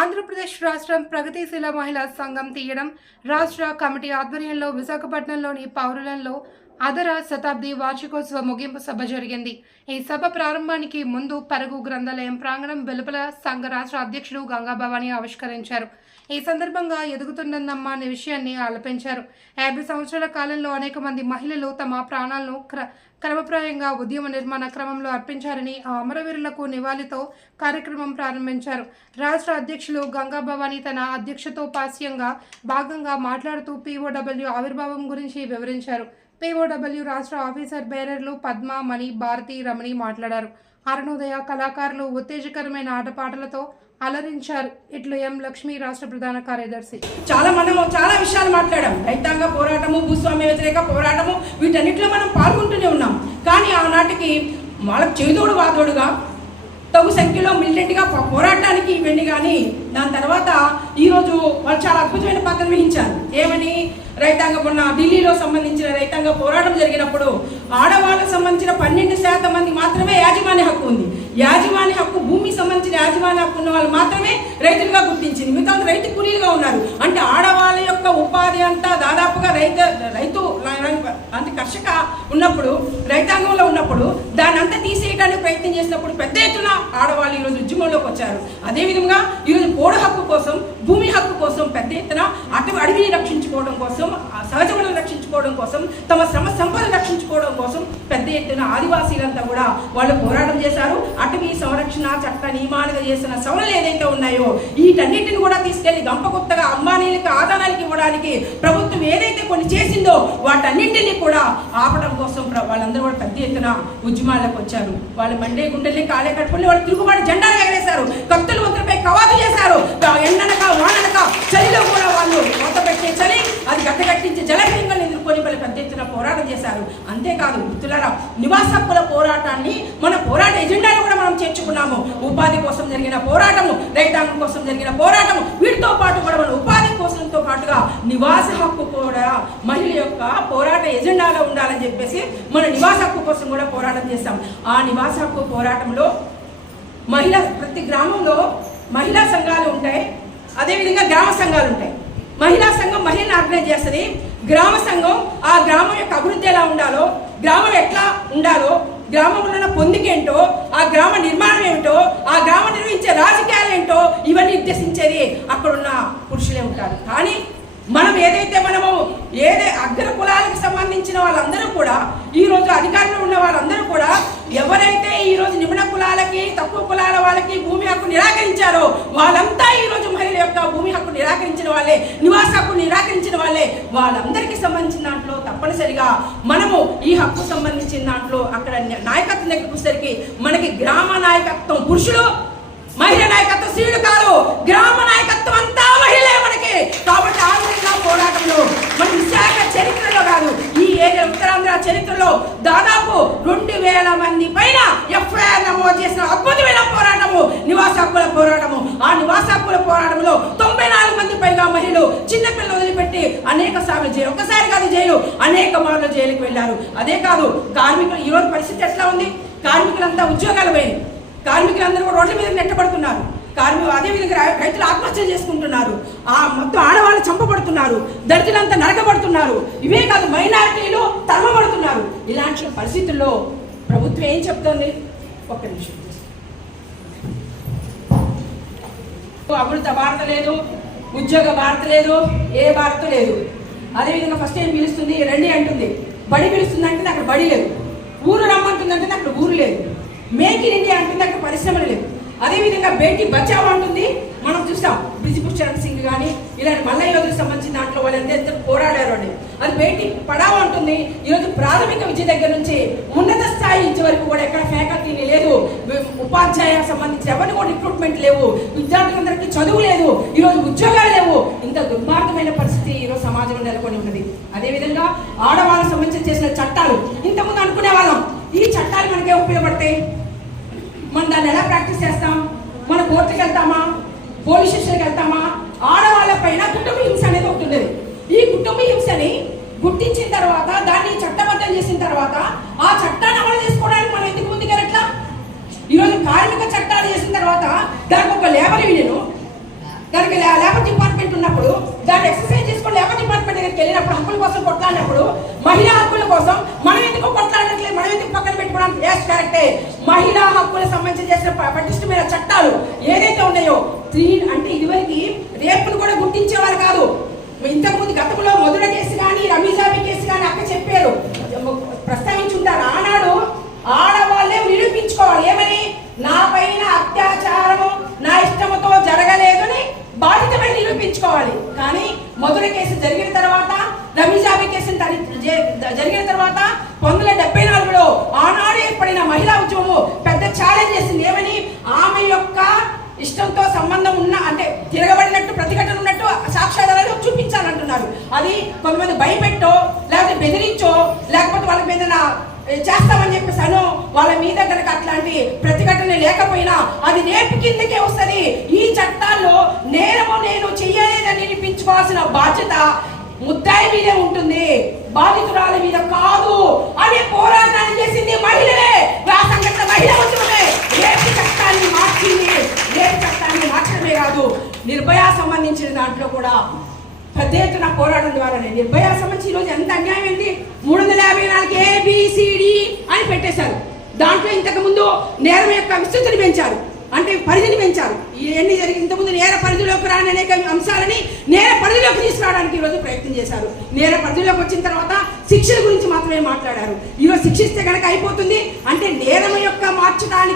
ఆంధ్రప్రదేశ్ రాష్ట్రం ప్రగతిశీల మహిళా సంఘం తీయడం రాష్ట్ర కమిటీ ఆధ్వర్యంలో విశాఖపట్నంలోని పౌరులంలో అదర శతాబ్ది వార్షికోత్సవ ముగింపు సభ జరిగింది. ఈ సభ ప్రారంభానికి ముందు పరుగు గ్రంథాలయం ప్రాంగణం వెలుపల సంఘ రాష్ట్ర అధ్యక్షుడు గంగాభవాని ఆవిష్కరించారు. ఈ సందర్భంగా ఎదుగుతున్నదమ్మ అనే విషయాన్ని ఆలపించారు. 50 సంవత్సరాల కాలంలో అనేక మంది మహిళలు తమ ప్రాణాలను క్రమప్రాయంగా ఉద్యమ నిర్మాణ క్రమంలో అర్పించారని ఆ అమరవీరులకు నివాళితో కార్యక్రమం ప్రారంభించారు. రాష్ట్ర అధ్యక్షులు గంగాభవాని తన అధ్యక్షతోపాస్యంగా భాగంగా మాట్లాడుతూ POW ఆవిర్భావం గురించి వివరించారు. POW రాష్ట్ర ఆఫీసర్ బేరర్లు పద్మ, మణి, భారతి, రమణి మాట్లాడారు. అరుణోదయ కళాకారులు ఉత్తేజకరమైన ఆటపాటలతో అలరించారు. ఇట్లు ఎం లక్ష్మి, రాష్ట్ర ప్రధాన కార్యదర్శి. చాలా విషయాలు మాట్లాడాం. రైతాంగ పోరాటము, భూస్వామ్య వ్యతిరేక పోరాటము, వీటన్నిటిలో మనం పాల్గొంటూనే ఉన్నాం. కానీ ఆనాటికి వాళ్ళకు చేదోడు వాదోడుగా తగు సంఖ్యలో మిలిటెంట్గా పోరాటానికి ఇవన్నీ. కానీ దాని తర్వాత ఈరోజు వాళ్ళు చాలా అద్భుతమైన పాత్ర వహించారు. ఏమని? రైతాంగం ఉన్న ఢిల్లీలో సంబంధించిన రైతాంగ పోరాటం జరిగినప్పుడు ఆడవాళ్ళకు సంబంధించిన 12% మంది మాత్రమే యాజమాన్య హక్కు ఉంది. యాజమాన్య హక్కు, భూమికి సంబంధించిన యాజమాన్య హక్కు ఉన్న వాళ్ళు మాత్రమే రైతులుగా గుర్తించింది. మిగతా రైతు కూలీలుగా ఉన్నారు. అంటే ఆడవాళ్ళ యొక్క ఉపాధి అంతా దాదాపుగా రైతు అంటే కర్షక ఉన్నప్పుడు, రైతాంగంలో ఉన్నప్పుడు దాన్ని అంతా తీసేయడానికి ప్రయత్నం చేసినప్పుడు పెద్ద ఎత్తున ఆడవాళ్ళు ఈరోజు ఉద్యమంలోకి వచ్చారు. అదేవిధంగా ఈరోజు పోడు హక్కు కోసం, భూమి హక్కు కోసం పెద్ద ఎత్తున అడవిని రక్షించుకోవడం కోసం, సహజ వనరులను రక్షించుకోవడం కోసం, తమ శ్రమ సంపద రక్షించుకోవడం కోసం పెద్ద ఎత్తున ఆదివాసీలంతా కూడా వాళ్ళు పోరాటం చేశారు. అటవీ సంరక్షణ చట్ట నియమాలుగా చేసిన సవరణలు ఏదైతే ఉన్నాయో వీటన్నిటిని కూడా తీసుకెళ్లి గంపగుత్తగా అంబానీలకు, ఆదానాలకు ఇవ్వడానికి ప్రభుత్వం ఏదైతే కొన్ని చేసిందో వాటన్నింటినీ కూడా ఆపడం కోసం వాళ్ళందరూ కూడా పెద్ద ఎత్తున ఉద్యమాలకు వచ్చారు. వాళ్ళు మండే గుండెల్ని కాలే కట్టుకుని వాళ్ళు తిరుగుబాటు జెండాలు ఎగరేశారు. కత్తుల వంతులపై కవాతు చేశారు. ఎండనక వాననక చలిలో కూడా వాళ్ళు కోత పెట్టే చలి అది గట్టగట్టించి జలగరింగలను ఎదుర్కొని వాళ్ళు పెద్ద ఎత్తున పోరాటం చేశారు. అంతేకాదు మిత్రులారా, నివాస హక్కుల పోరాటాన్ని మన పోరాట ఎజెండాలో కూడా మనం చేర్చుకున్నాము. ఉపాధి కోసం జరిగిన పోరాటము, రైతాంగం కోసం జరిగిన పోరాటము, వీటితో పాటు కూడా మన ఉపాధి కోసంతో పాటుగా నివాస హక్కు కూడా మహిళ యొక్క పోరాట ఎజెండాలో ఉండాలని చెప్పేసి మన నివాస హక్కు కోసం కూడా పోరాటం చేస్తాం. ఆ నివాస హక్కు పోరాటంలో ప్రతి గ్రామంలో మహిళా సంఘాలు ఉంటాయి. అదేవిధంగా గ్రామ సంఘాలు ఉంటాయి. మహిళా సంఘం మహిళలను ఆర్గనైజ్ చేస్తుంది. గ్రామ సంఘం ఆ గ్రామం యొక్క అభివృద్ధి ఎలా ఉండాలో, గ్రామం ఎట్లా ఉండాలో, గ్రామంలో ఉన్న పొందికేంటో, ఆ గ్రామ నిర్మాణం ఏమిటో, ఆ గ్రామం నిర్వహించే రాజకీయాలు ఏంటో ఇవన్నీ నిర్దేశించేది అక్కడున్న పురుషులే ఉంటారు. కానీ మనము అగ్ర కులాలకు సంబంధించిన వాళ్ళందరూ కూడా, ఈరోజు అధికారంలో ఉన్న వాళ్ళందరూ కూడా ఎవరైతే ఈరోజు నిమ్న కులాలకి, తక్కువ కులాల వాళ్ళకి భూమి హక్కు నిరాకరించారో వాళ్ళంతా ఈరోజు మహిళల యొక్క భూమి హక్కు నిరాకరించిన వాళ్ళే, నివాస హక్కు నిరాకరించిన వాళ్ళే. వాళ్ళందరికీ సంబంధించిన దాంట్లో తప్పనిసరిగా మనము ఈ హక్కు సంబంధించిన దాంట్లో అక్కడ నాయకత్వం దగ్గరికి వచ్చేసరికి మనకి గ్రామ నాయకత్వం పురుషులు, మహిళా నాయకత్వం స్త్రీలు కాదు, గ్రామ నాయకత్వం అంతా మహిళే మనకి. కాబట్టి ఆ విధంగా పోరాటంలో మన విశాఖ చరిత్రలో కాదు, ఈ ఏరియా ఉత్తరాంధ్ర చరిత్రలో దాదాపు 2000 మంది పైన FIR నమోదు చేసిన అద్భుతమైన పోరాటము నివాస హక్కుల పోరాటము. ఆ నివాస హక్కుల పోరాటంలో 94 మంది పైగా మహిళలు చిన్నపిల్లలు వదిలిపెట్టి అనేక సార్లు జైలు, ఒకసారి కాదు జైలు, అనేక మార్లు జైలుకి వెళ్ళారు. అదే కాదు, కార్మికులు ఈరోజు పరిస్థితి ఎట్లా ఉంది? కార్మికులంతా ఉద్యోగాలు పోయినాయి. కార్మికులందరూ కూడా రోడ్ల మీద నెట్టబడుతున్నారు. అదేవిధంగా రైతులు ఆత్మహత్య చేసుకుంటున్నారు. మొత్తం ఆడవాళ్ళు చంపబడుతున్నారు. దళితులంతా నరకబడుతున్నారు. ఇవే కాదు, మైనారిటీలు తరమబడుతున్నారు. ఇలాంటి పరిస్థితుల్లో ప్రభుత్వం ఏం చెప్తుంది? ఒక్క నిమిషం. అమృత భారత లేదు, ఉద్యోగ భారత లేదు, ఏ భారత లేదు. అదేవిధంగా ఫస్ట్ ఏం పిలుస్తుంది? రండి అంటుంది. బడి పిలుస్తుంది అంటే అక్కడ బడి లేదు. ఊరు రమ్మంటుంది అంటే అక్కడ ఊరు లేదు. మేక్ ఇన్ ఇండియా అంటుంది, అక్కడ పరిశ్రమలు లేవు. అదేవిధంగా బేటీ బచావో అంటుంది. మనం చూస్తాం బ్రిజ్భూషణ్ చరణ్ సింగ్ కానీ ఇలాంటి మల్లయ్య యోధులకు సంబంధించిన దాంట్లో వాళ్ళు ఎంత పోరాడారు అని. అది బేటీ పడావో అంటుంది. ఈరోజు ప్రాథమిక విద్య దగ్గర నుంచి ఉన్నత స్థాయి విద్య వరకు కూడా ఎక్కడ ఫ్యాకల్టీని లేదు, ఉపాధ్యాయులకు సంబంధించి ఎవరిని కూడా రిక్రూట్మెంట్ లేవు, విద్యార్థులందరికీ చదువు లేదు, ఈరోజు ఉద్యోగాలు లేవు. ఇంత దుర్మార్గమైన పరిస్థితి ఈరోజు సమాజంలో నెలకొని ఉన్నది. అదేవిధంగా ఆడవాళ్ళకు సంబంధించి చేసిన చట్టాలు ఇంతకుముందు అనుకునే వాళ్ళం ఈ చట్టాలు మనకే ఉపయోగపడతాయి, మనం దాన్ని ఎలా ప్రాక్టీస్ చేస్తాం? మన కోర్టుకి వెళ్తామా, పోలీస్ స్టేషన్కి వెళ్తామా? ఆడవాళ్ళ పైన కుటుంబ హింస అనేది ఒకటి ఉండేది. ఈ కుటుంబ హింసని గుర్తించిన తర్వాత, దాన్ని చట్టబద్ధం చేసిన తర్వాత ఆ చట్టాన్ని అమలు చేసుకోవడానికి మనం ఎందుకు ముందుకెళ్ళట్లా? ఈరోజు కార్మిక చట్టాలు చేసిన తర్వాత దానికి ఒక లేబర్ యూనియన్, వెళ్ళినప్పుడు హక్కుల కోసం కొట్లాడినప్పుడు మహిళా హక్కుల కోసం మనం ఎందుకు కొట్లాడట్లేదు, మనం ఎందుకు పక్కన పెట్టుకోవడం? ఎస్ కరెక్టే. మహిళా హక్కులకు సంబంధించి చేసిన పటిష్టమైన చట్టాలు ఏదైతే ఉన్నాయో అంటే ఇదివరకు రేపును కూడా గుర్తించేవారు కాదు. ఇంతకుముందు గతంలో మధుర కేసు కానీ రమీజాబీ కేసు కానీ అక్క చెప్పారు, ప్రస్తావించుంటారు. ఆనాడు ఆడవాళ్ళే నిరూపించుకోవాలి ఏమని, నా పైన అత్యాచారము నా ఇష్టముతో జరగలేదని బాధితమని నిరూపించుకోవాలి. కానీ మధుర కేసు జరిగిన తర్వాత, రమీజాబీ కేసు జరిగిన తర్వాత 1974లో ఆనాడు ఏర్పడిన మహిళా ఉద్యమము పెద్ద ఛాలెంజ్ చేసింది ఏమని, ఆమె యొక్క ఇష్టంతో సంబంధం ఉన్న అంటే తిరగబడినట్టు ప్రతిఘటన ఉన్నట్టు సాక్ష్యాధారాలు చూపించాలంటున్నారు. అది కొంతమంది భయపెట్టో లేకపోతే బెదిరించో లేకపోతే వాళ్ళ మీద చేస్తామని చెప్పేసాను వాళ్ళ మీద కనుక అట్లాంటి ప్రతిఘటన లేకపోయినా అది రేపు కిందకే వస్తుంది. ఈ చట్టాల్లో నేరము నేను చెయ్యలేదని నిరూపించుకోవాల్సిన బాధ్యత ముద్దాయి మీదే ఉంటుంది, బాధితురాల మీద కాదు. అనే పోరాటాన్ని చేసింది మహిళలే, ఆ సంఘటన మహిళ ఉద్యమమే రేపు చట్టాన్ని మార్చింది. రేపు చట్టాన్ని మార్చడమే కాదు, నిర్భయ సంబంధించిన దాంట్లో కూడా పెద్ద ఎత్తున పోరాటం ద్వారానే నిర్భయ సంబంధించి ఈరోజు ఎంత అన్యాయం ఏంటి, 354 ABCD అని పెట్టేశారు. దాంట్లో ఇంతకు ముందు నేరం యొక్క విస్తృతిని పెంచారు, అంటే పరిధిని పెంచారు. ఇవన్నీ జరిగి ఇంతకుముందు నేర పరిధిలోకి రాని అనేక అంశాలని నేర పరిధిలోకి తీసుకురావడానికి ఈరోజు ప్రయత్నం చేశారు. నేర పరిధిలోకి వచ్చిన తర్వాత శిక్షల గురించి మాత్రమే మాట్లాడారు. ఈరోజు శిక్షిస్తే కనుక అయిపోతుంది అంటే నేరం యొక్క మార్చడానికి